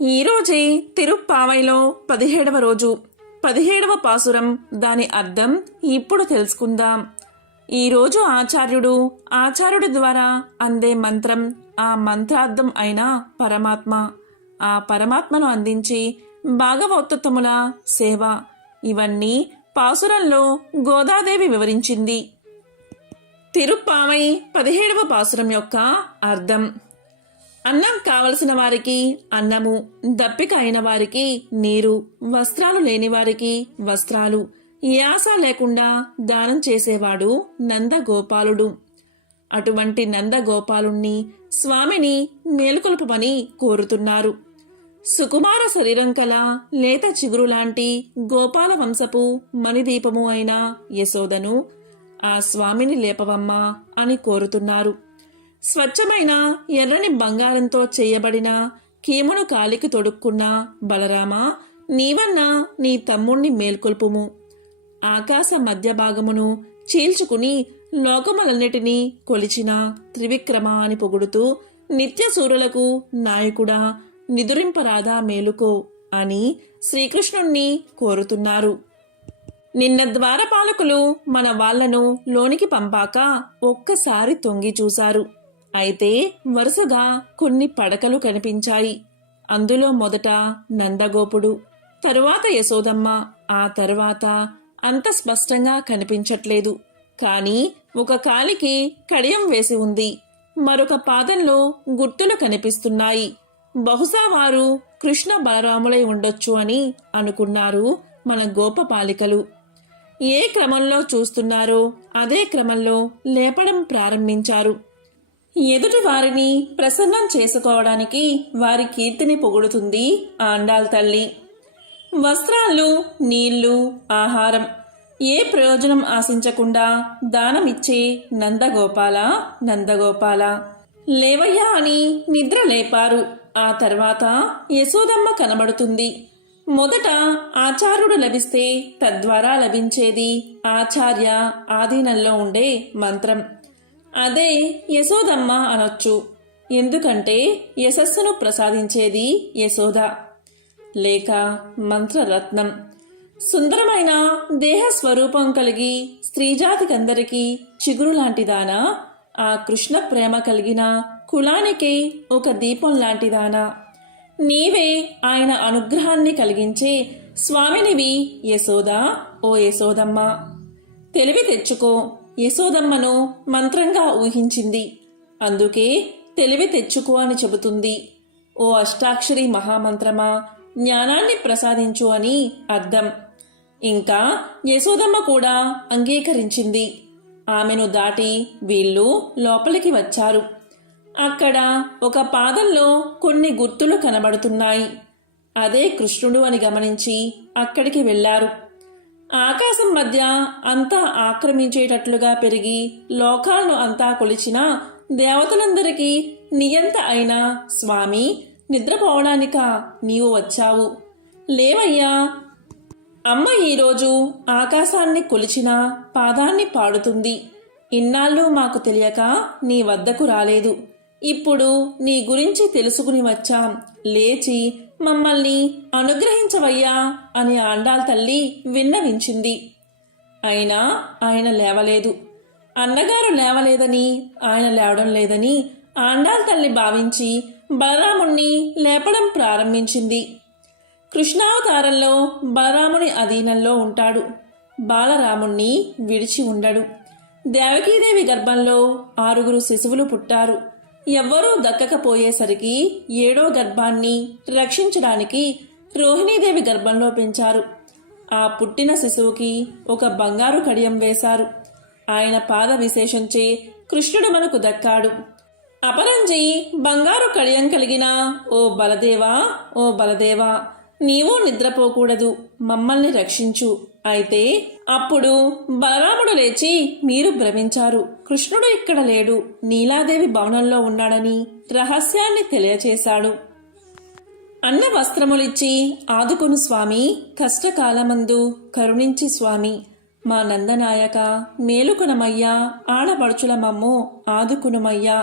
ఈరోజే తిరుప్పావైలో 17వ రోజు 17వ పాసురం. దాని అర్థం ఇప్పుడు తెలుసుకుందాం. ఈరోజు ఆచార్యుడి ద్వారా అందే మంత్రం, ఆ మంత్రార్థం అయిన పరమాత్మ, ఆ పరమాత్మను అందించి భాగవతోత్తముల సేవ, ఇవన్నీ పాసురంలో గోదాదేవి వివరించింది. తిరుప్పావై 17వ పాసురం యొక్క అర్థం: అన్నం కావలసిన వారికి అన్నము, దప్పిక అయిన వారికి నీరు, వస్త్రాలు లేని వారికి వస్త్రాలు, యాస లేకుండా దానం చేసేవాడు నందగోపాలుడు. అటువంటి నందగోపాలుణ్ణి, స్వామిని మేలుకొల్పమని కోరుతున్నారు. సుకుమార శరీరం కల లేత చిగురులాంటి గోపాల వంశపు మణిదీపము అయిన యశోదను ఆ స్వామిని లేపవమ్మా అని కోరుతున్నారు. స్వచ్ఛమైన ఎర్రని బంగారంతో చేయబడిన కీమును కాలికి తొడుక్కున్న బలరామ, నీవన్నా నీ తమ్ముణ్ణి మేల్కొల్పుము. ఆకాశ మధ్య భాగమును చీల్చుకుని లోకములన్నిటినీ కొలిచిన త్రివిక్రమ అని పొగుడుతూ, నిత్య సూరులకు నాయకుడా, నిదురింపరాదా మేలుకో అని శ్రీకృష్ణుణ్ణి కోరుతున్నారు. నిన్న ద్వారపాలకులు మన వాళ్లను లోనికి పంపాక ఒక్కసారి తొంగి చూశారు. అయితే వరుసగా కొన్ని పడకలు కనిపించాయి. అందులో మొదట నందగోపుడు, తరువాత యశోదమ్మ, ఆ తరువాత అంత స్పష్టంగా కనిపించట్లేదు. కాని ఒక కాలికి కడియం వేసి ఉంది, మరొక పాదంలో గుర్తులు కనిపిస్తున్నాయి. బహుశా వారు కృష్ణ బలరాములై ఉండొచ్చు అని అనుకున్నారు మన గోపపాలికలు. ఏ క్రమంలో చూస్తున్నారో అదే క్రమంలో లేపడం ప్రారంభించారు. ఎదుటి వారిని ప్రసన్నం చేసుకోవడానికి వారి కీర్తిని పొగుడుతుంది ఆండాల్ తల్లి. వస్త్రాలు, నీళ్లు, ఆహారం, ఏ ప్రయోజనం ఆశించకుండా దానమిచ్చే నందగోపాల, నందగోపాల లేవయ్యా అని నిద్ర లేపారు. ఆ తర్వాత యశోదమ్మ కనబడుతుంది. మొదట ఆచార్యుడు లభిస్తే తద్వారా లభించేది ఆచార్య ఆధీనంలో ఉండే మంత్రం. అదే యశోదమ్మ అనొచ్చు. ఎందుకంటే యశస్సును ప్రసాదించేది యశోద, లేక మంత్రరత్నం. సుందరమైన దేహ స్వరూపం కలిగి స్త్రీజాతికందరికీ చిగురు లాంటిదానా, ఆ కృష్ణ ప్రేమ కలిగిన కులానికి ఒక దీపం లాంటిదానా, నీవే ఆయన అనుగ్రహాన్ని కలిగించే స్వామినివి యశోద, ఓ యశోదమ్మ. తెలివి తెచ్చుకో. యశోదమ్మను మంత్రంగా ఊహించింది, అందుకే తెలివి తెచ్చుకో అని చెబుతుంది. ఓ అష్టాక్షరి మహామంత్రమా, జ్ఞానాన్ని ప్రసాదించు అని అర్థం. ఇంకా యశోదమ్మ కూడా అంగీకరించింది. ఆమెను దాటి వీళ్ళు లోపలికి వచ్చారు. అక్కడ ఒక పాదంలో కొన్ని గుర్తులు కనబడుతున్నాయి. అదే కృష్ణుడు అని గమనించి అక్కడికి వెళ్లారు. ఆకాశం మధ్య అంతా ఆక్రమించేటట్లుగా పెరిగి లోకాలను అంతా కొలిచిన దేవతలందరికీ నియంత అయిన స్వామి, నిద్రపోవడానిక నీవు వచ్చావు? లేవయ్యా. అమ్మ ఈరోజు ఆకాశాన్ని కొలిచిన పాదాన్ని పాడుతుంది. ఇన్నాళ్ళు మాకు తెలియక నీ వద్దకు రాలేదు. ఇప్పుడు నీ గురించి తెలుసుకుని వచ్చాం. లేచి మమ్మల్ని అనుగ్రహించవయ్యా అని ఆండాల్ తల్లి విన్నవించింది. అయినా ఆయన లేవలేదు. అన్నగారు లేవలేదని, ఆయన లేవడం లేదని ఆండాల్ తల్లి భావించి బలరాముణ్ణి లేపడం ప్రారంభించింది. కృష్ణావతారంలో బలరాముని అధీనంలో ఉంటాడు. బాలరాముణ్ణి విడిచి ఉండడు. దేవకీదేవి గర్భంలో 6 శిశువులు పుట్టారు. ఎవ్వరూ దక్కకపోయేసరికి 7వ గర్భాన్ని రక్షించడానికి రోహిణీదేవి గర్భంలో పెంచారు. ఆ పుట్టిన శిశువుకి ఒక బంగారు కడియం వేశారు. ఆయన పాద విశేషంచే కృష్ణుడు మనకు దక్కాడు. అపరంజి బంగారు కడియం కలిగిన ఓ బలదేవా, ఓ బలదేవా, నీవు నిద్రపోకూడదు, మమ్మల్ని రక్షించు. అయితే అప్పుడు బలరాముడు లేచి మీరు భ్రమించారు. కృష్ణుడు ఇక్కడ లేడు, నీలాదేవి భవనంలో ఉన్నాడని రహస్యాన్ని తెలియచేశాడు. అన్న వస్త్రములిచ్చి ఆదుకొను స్వామి, కష్టకాలమందు కరుణించి స్వామి. మా నందనాయక మేలుకొనమయ్యా, ఆడపడుచుల మమ్ము ఆదుకునుమయ్యా.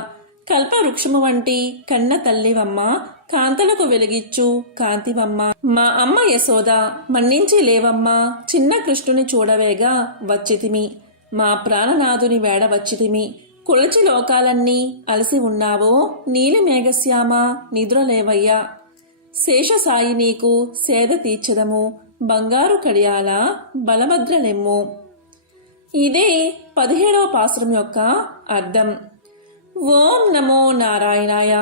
కల్పవృక్షము వంటి కన్న తల్లివమ్మ, కాంతలకు వెలిగిచ్చు కాంతివమ్మ. మా అమ్మ యశోద మన్నించి లేవమ్మా, చిన్న కృష్ణుని చూడవేగా వచ్చితిమి. మా ప్రాణనాథుని వేడ వచ్చితిమి. కొలచి లోకాలన్నీ అలసి ఉన్నావో నీలి మేఘశ్యామ నిద్రలేవయ్యా. శేషసాయి నీకు సేద తీర్చదము, బంగారు కడియాల బలభద్రలెమ్ము. ఇదే 17వ పాసురం యొక్క అర్థం. ఓం నమో నారాయణాయ.